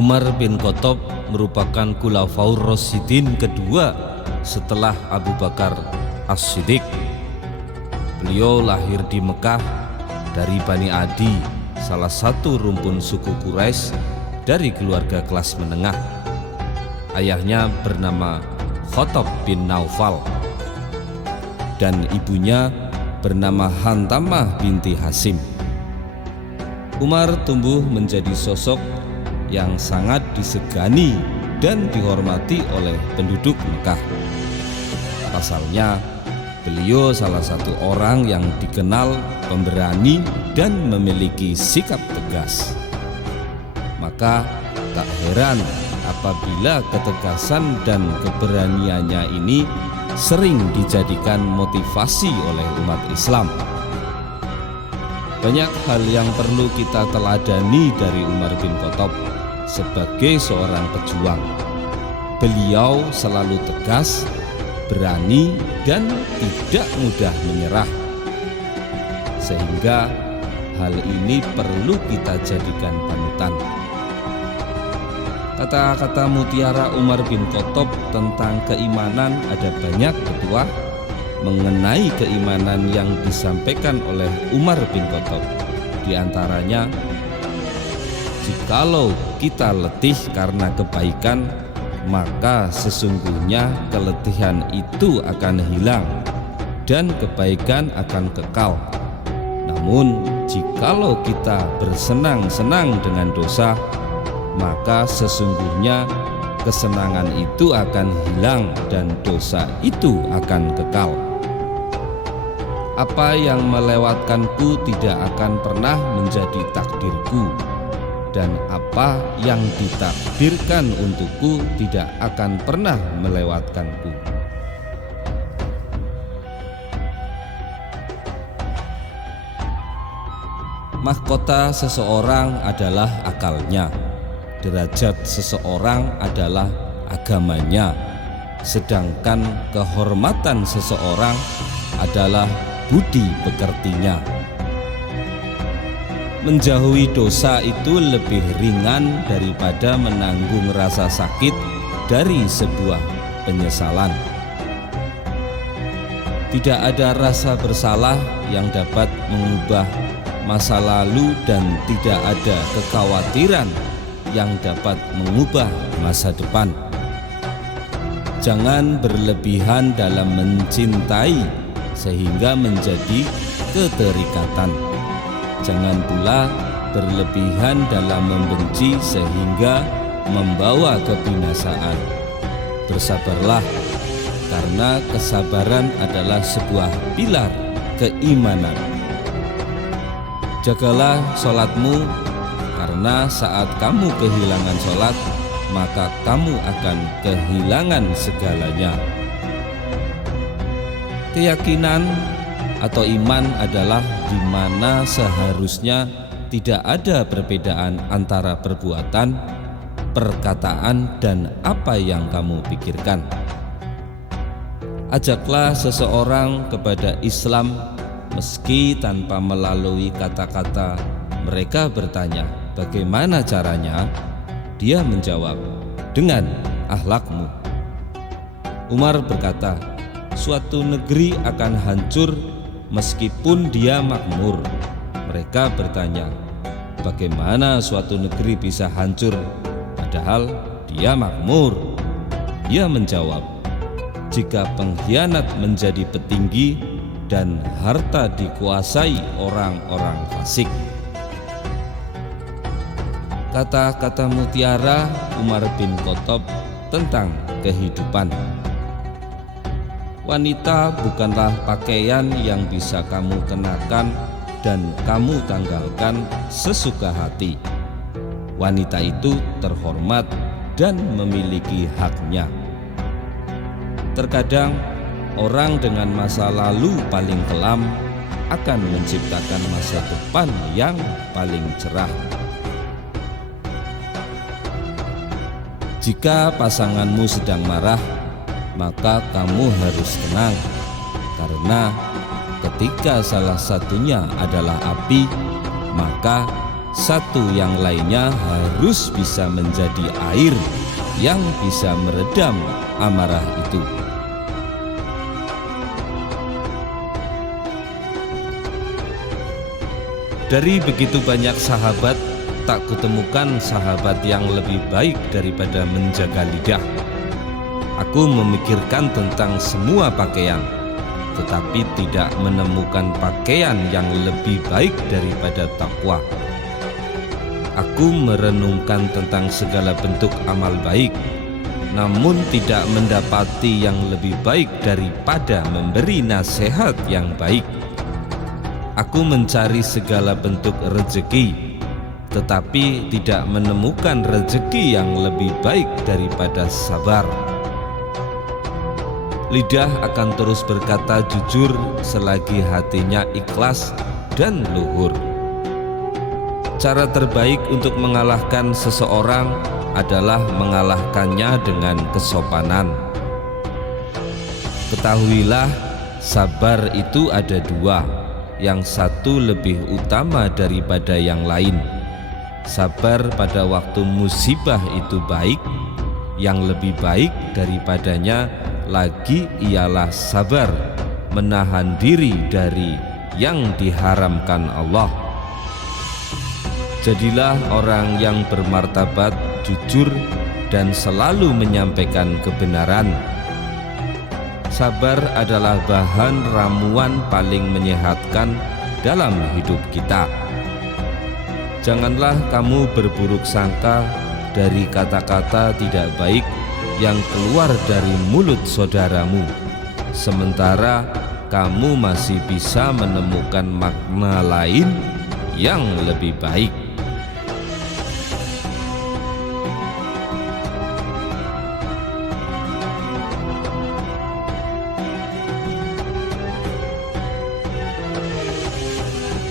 Umar bin Khattab merupakan Khulafaur Rasyidin kedua setelah Abu Bakar As-Siddiq. Beliau lahir di Mekah dari Bani Adi, salah satu rumpun suku Quraisy dari keluarga kelas menengah. Ayahnya bernama Khattab bin Naufal dan ibunya bernama Hantamah binti Hasim. Umar tumbuh menjadi sosok yang sangat disegani dan dihormati oleh penduduk Mekah. Pasalnya, beliau salah satu orang yang dikenal pemberani dan memiliki sikap tegas. Maka tak heran apabila ketegasan dan keberaniannya ini sering dijadikan motivasi oleh umat Islam. Banyak hal yang perlu kita teladani dari Umar bin Khattab sebagai seorang pejuang. Beliau selalu tegas, berani, dan tidak mudah menyerah. Sehingga hal ini perlu kita jadikan panutan. Kata-kata mutiara Umar bin Khattab tentang keimanan ada banyak petuah mengenai keimanan yang disampaikan oleh Umar bin Khattab. Di antaranya, jikalau kita letih karena kebaikan, maka sesungguhnya keletihan itu akan hilang dan kebaikan akan kekal. Namun, jikalau kita bersenang-senang dengan dosa, maka sesungguhnya kesenangan itu akan hilang dan dosa itu akan kekal. Apa yang melewatkanku tidak akan pernah menjadi takdirku, dan apa yang ditakdirkan untukku tidak akan pernah melewatkanku. Mahkota seseorang adalah akalnya, derajat seseorang adalah agamanya, sedangkan kehormatan seseorang adalah budi pekertinya. Menjauhi dosa itu lebih ringan daripada menanggung rasa sakit dari sebuah penyesalan. Tidak ada rasa bersalah yang dapat mengubah masa lalu dan tidak ada kekhawatiran yang dapat mengubah masa depan. Jangan berlebihan dalam mencintai sehingga menjadi keterikatan. Jangan pula berlebihan dalam membenci sehingga membawa kebinasaan. Bersabarlah, karena kesabaran adalah sebuah pilar keimanan. Jagalah sholatmu, karena saat kamu kehilangan sholat, maka kamu akan kehilangan segalanya. Keyakinan atau iman adalah di mana seharusnya tidak ada perbedaan antara perbuatan, perkataan, dan apa yang kamu pikirkan. Ajaklah seseorang kepada Islam meski tanpa melalui kata-kata. Mereka bertanya, bagaimana caranya? Dia menjawab, dengan akhlakmu. Umar berkata, suatu negeri akan hancur meskipun dia makmur. Mereka bertanya, bagaimana suatu negeri bisa hancur padahal dia makmur? Dia menjawab, jika pengkhianat menjadi petinggi dan harta dikuasai orang-orang fasik. Kata-kata mutiara Umar bin Khattab tentang kehidupan. Wanita bukanlah pakaian yang bisa kamu kenakan dan kamu tanggalkan sesuka hati. Wanita itu terhormat dan memiliki haknya. Terkadang orang dengan masa lalu paling kelam akan menciptakan masa depan yang paling cerah. Jika pasanganmu sedang marah, maka kamu harus tenang, karena ketika salah satunya adalah api, maka satu yang lainnya harus bisa menjadi air yang bisa meredam amarah itu. Dari begitu banyak sahabat, tak kutemukan sahabat yang lebih baik daripada menjaga lidah. Aku memikirkan tentang semua pakaian, tetapi tidak menemukan pakaian yang lebih baik daripada takwa. Aku merenungkan tentang segala bentuk amal baik, namun tidak mendapati yang lebih baik daripada memberi nasihat yang baik. Aku mencari segala bentuk rezeki, tetapi tidak menemukan rezeki yang lebih baik daripada sabar. Lidah akan terus berkata jujur selagi hatinya ikhlas dan luhur. Cara terbaik untuk mengalahkan seseorang adalah mengalahkannya dengan kesopanan. Ketahuilah, sabar itu ada dua. Yang satu lebih utama daripada yang lain. Sabar pada waktu musibah itu baik, yang lebih baik daripadanya lagi ialah sabar menahan diri dari yang diharamkan Allah. Jadilah orang yang bermartabat, jujur, dan selalu menyampaikan kebenaran. Sabar adalah bahan ramuan paling menyehatkan dalam hidup kita. Janganlah kamu berburuk sangka dari kata-kata tidak baik yang keluar dari mulut saudaramu, sementara kamu masih bisa menemukan makna lain yang lebih baik.